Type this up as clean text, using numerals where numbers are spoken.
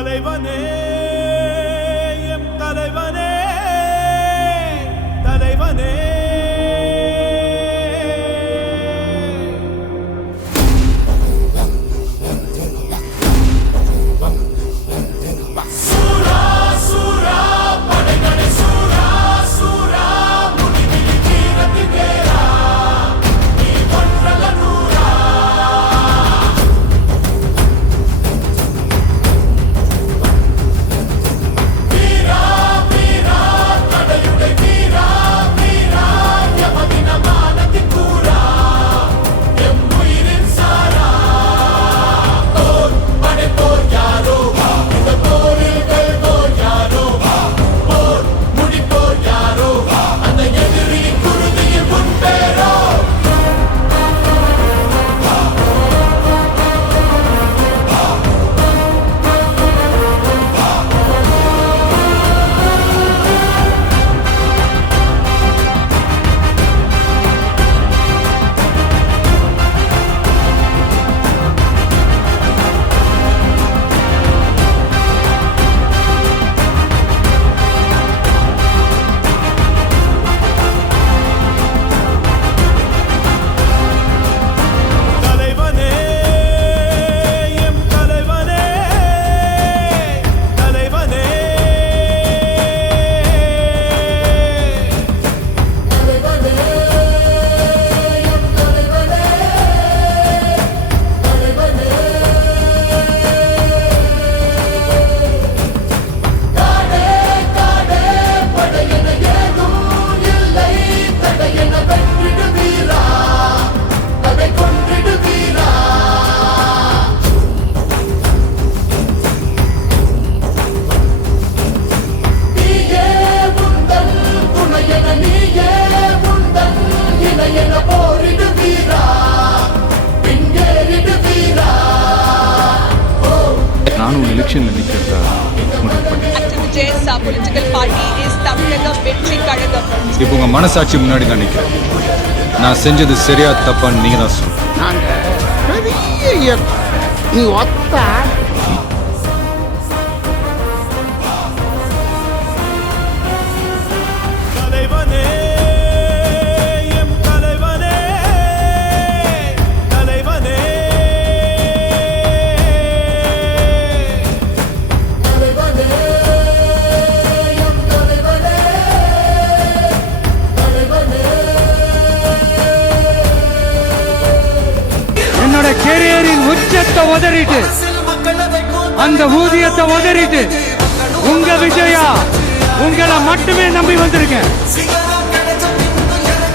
தலைவனே எம் தலைவனே தலைவனே நானும் எலெக்ஷன்ல நிக்கிறதா முடிவு பண்ணேன். இப்போ உங்க மனசாட்சி முன்னாடி தான் நிக்கிறேன். நான் செஞ்சது சரியா தப்பான்னு நீங்க தான் சொல்லுங்க. நீ ஒத்த தலைவனே எம் தலைவனே தலைவனே என்னோட கெரியரின் உச்சத்தை உதறிட்டு அந்த ஊதியத்தை உதறிட்டு உங்க விஜயா உங்களை மட்டுமே நம்பி வந்திருக்கேன்.